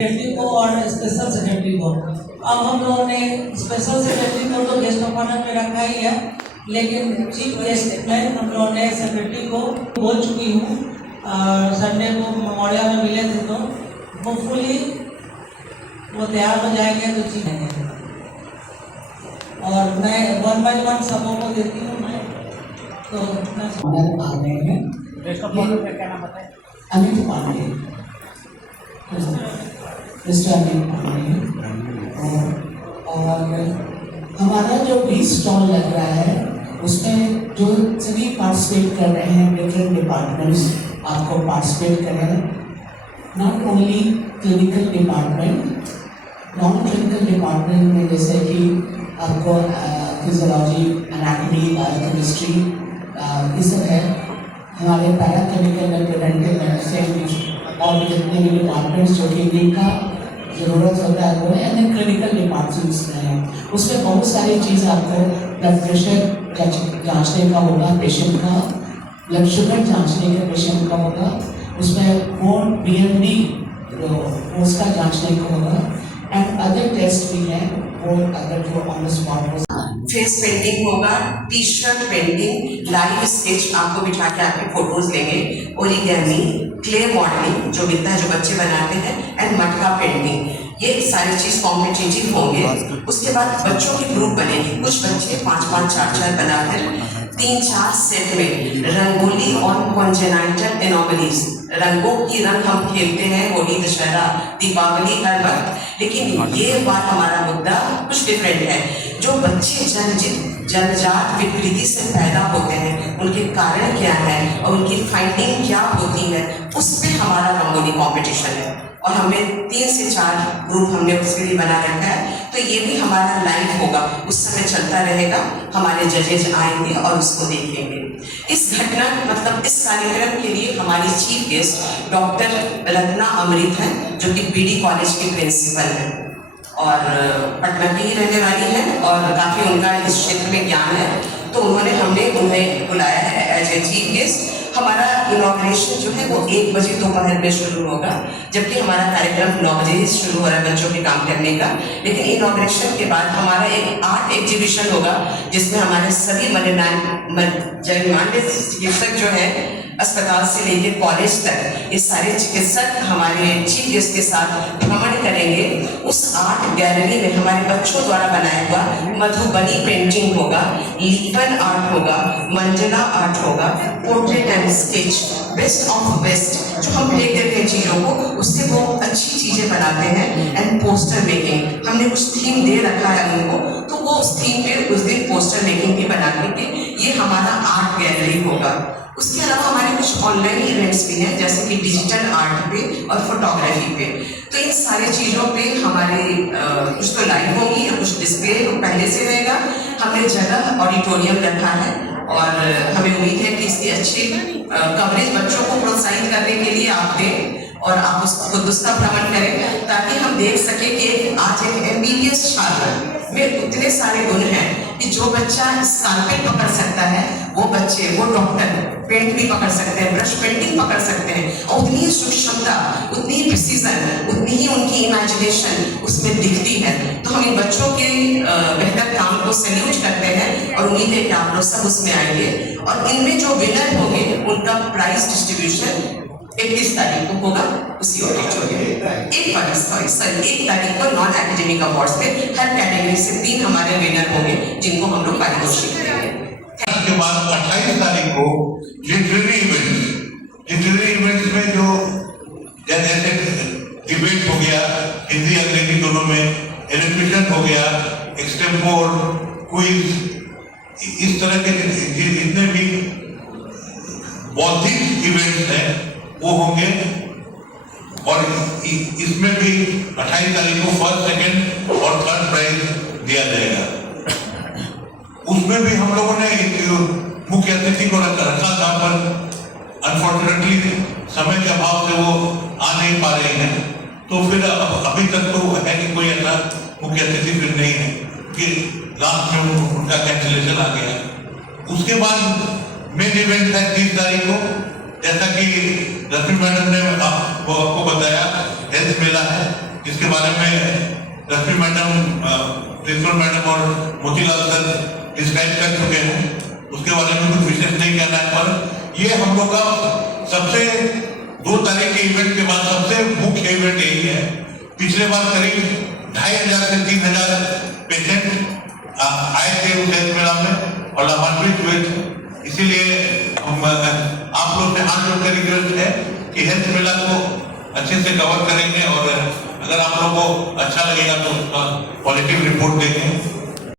Secretary को और special secretary को। अब हम लोगों ने स्पेशल सेक्रेटरी को तो गेस्ट ऑफ ऑनर में रखा ही है, लेकिन चीफ गेस्ट में हम लोगों ने सेक्रेटरी को बोल चुकी हूँ। संडे को मोड़िया में मिले थे तो होपफुली वो तैयार हो जाएंगे तो चीज है। और मैं 1 by 1 सबों को देती हूँ। मैं तो आ गए हैं। गेस्ट ऑफ ऑनर का क्या नाम बताएं? अमित पांडे, मिस्टर अमित पांडे। और हमारा जो भी स्टॉल लग रहा है उसमें जो सभी पार्टिसिपेट कर रहे हैं, डिफरेंट डिपार्टमेंट्स आपको पार्टिसिपेट करें। Not only clinical department, non clinical department में जैसे कि आपको फिजियोलॉजी, एनाटॉमी, बायोकेमिस्ट्री ये सब है। हमारे पैरा क्लिनिकल में प्रिवेंटिव मेडिसिन और जितने भी डिपार्टमेंट्स जो कि जिनका ज़रूरत होता है वो है, एंड क्लिनिकल डिपार्टमेंट्स में है। उसमें बहुत सारी चीज़ आपको ब्लड प्रेशर जांचने का होगा पेशेंट का, ब्लड शुगर जांचने के पेशेंट का होगा, उसमें बोन BMD उसका जांचने का होगा, एंड अदर टेस्ट भी हैं वो अगर जो ऑन द स्पॉट हो। फेस पेंटिंग होगा, T shirt painting, live sketch आपको बिठा के आपके फोटोज लेंगे, ओरिगेमी, क्ले मॉडलिंग जो मिलता है जो बच्चे बनाते हैं, एंड मटका पेंटिंग, ये सारी चीज कॉम्पिटिटिव होंगे। उसके बाद बच्चों की ग्रुप बनेगी, कुछ बच्चे 5-5, 4-4 बनाकर 3-4 सेट में रंगोली और कॉन्जेनाइटल एनोमलीज, रंगों की रंग हम खेलते हैं होली, दशहरा, दीपावली हर वक्त, लेकिन ये बार हमारा मुद्दा कुछ डिफरेंट है। जो बच्चे जन्मजात विकृति से पैदा होते हैं उनके कारण क्या है और उनकी फाइंडिंग क्या होती है, उस पर हमारा रंगोली कॉम्पिटिशन है। और हमने 3 से 4 ग्रुप हमने उसके लिए बना रखा है, तो ये भी हमारा लाइव होगा, उस समय चलता रहेगा, हमारे जजेज आएंगे और उसको देखेंगे। इस घटना मतलब इस कार्यक्रम के लिए हमारी चीफ गेस्ट डॉक्टर रत्ना अमृत हैं, जो कि BD कॉलेज की प्रिंसिपल हैं और पटना की ही रहने वाली हैं और काफ़ी उनका इस क्षेत्र में ज्ञान है, तो हमने उन्हें बुलाया है एज ए चीफ गेस्ट। हमारा इनॉग्रेशन जो है वो 1 बजे दोपहर में शुरू होगा, जबकि हमारा कार्यक्रम 9 बजे शुरू हो रहा है बच्चों के काम करने का। लेकिन इनॉग्रेशन के बाद हमारा एक आर्ट एग्जीबिशन होगा, जिसमें हमारे सभी जनमान्य चिकित्सक जो है अस्पताल से लेकर कॉलेज तक, ये सारे चिकित्सक हमारे चीफ गेस्ट के साथ भ्रमण करेंगे। उस आर्ट गैलरी में हमारे बच्चों द्वारा बनाया हुआ मधुबनी पेंटिंग होगा, लिपन आर्ट होगा, मंजला आर्ट होगा, portrait and sketch, best of best जो हम देख देते हैं चीज़ों को, उससे वो अच्छी चीज़ें बनाते हैं। एंड पोस्टर मेकिंग, हमने कुछ थीम दे रखा है उनको, तो वो उस थीम पे उस दिन पोस्टर मेकिंग भी बनाएंगे। ये हमारा आर्ट गैलरी होगा। उसके अलावा हमारे कुछ ऑनलाइन इवेंट्स भी हैं, जैसे कि डिजिटल आर्ट पे और फोटोग्राफी पे। तो इन सारी चीज़ों पे हमारे कुछ तो लाइव होंगी और कुछ डिस्प्ले पहले से रहेगा। हमने जगह ऑडिटोरियम रखा है और हमें उम्मीद है कि इसकी अच्छी कवरेज बच्चों को प्रोत्साहित करने के लिए आप दें और आप उसका भ्रमण करें, ताकि हम देख सकें कि आज एक MBBS छात्र में उतने सारे गुण हैं कि जो बच्चा स्काल्पेल पकड़ सकता है वो डॉक्टर पेंट भी पकड़ सकते हैं, ब्रश पेंटिंग पकड़ सकते हैं, और उतनी ही सूक्ष्मता, उतनी ही प्रिसीजन, उतनी ही उनकी इमेजिनेशन उसमें दिखती है। तो हम इन बच्चों के बेहतर काम को सैल्यूट करते हैं और उम्मीद है कि आप लोग सब उसमें आएंगे। और इनमें जो विनर होंगे उनका प्राइज डिस्ट्रीब्यूशन 31 तारीख को होगा उसी ऑडिटोरियम में। 1 तारीख को नॉन एकेडमिक अवार्ड्स में हर कैटेगरी से 3 हमारे विनर होंगे, जिनको हम लोग पारितोषिक देंगे। उसके बाद 28 तारीख को लिटरेरी इवेंट्स में जो जैसे डिबेट हो गया, हिंदी अंग्रेजी दोनों में, एलिमिनेशन हो गया, एक्सटेम्पोर, क्विज, इस तरह के जितने भी बौद्धिक इवेंट्स हैं वो होंगे। और इसमें भी 28 तारीख को 1st, 2nd और 3rd प्राइज दिया जाएगा। उसमें भी हम लोगों ने मुख्य अतिथि को रखा था, पर अनफॉर्चुनेटली समय के अभाव से वो आ नहीं पा रही हैं, तो फिर अभी तक तो है कि कोई ऐसा मुख्य अतिथि फिर नहीं है कि लास्ट में उनका कैंसिलेशन आ गया। उसके बाद मेन इवेंट है 30 तारीख को, जैसा कि रश्मि मैडम ने आपको बताया, हेल्थ मेला है। इसके बारे में रश्मि मैडम, प्रिंसिपल मैडम और मोतीलाल सर डिस्क्राइब कर चुके हैं, उसके बारे में कुछ विशेष नहीं कहना है। पर ये हम लोग का सबसे 2 तारीख के इवेंट के बाद सबसे मुख्य इवेंट यही है। पिछले बार करीब 2500 से 3000 पेशेंट आए थे उस हेल्थ मेला में और लाभान्वित हुए थे। इसीलिए हम आप लोग से हाथ जोड़कर रिक्वेस्ट है कि हेल्थ मेला को अच्छे से कवर करेंगे और अगर आप लोगों को अच्छा लगेगा तो उसका पॉजिटिव रिपोर्ट देंगे।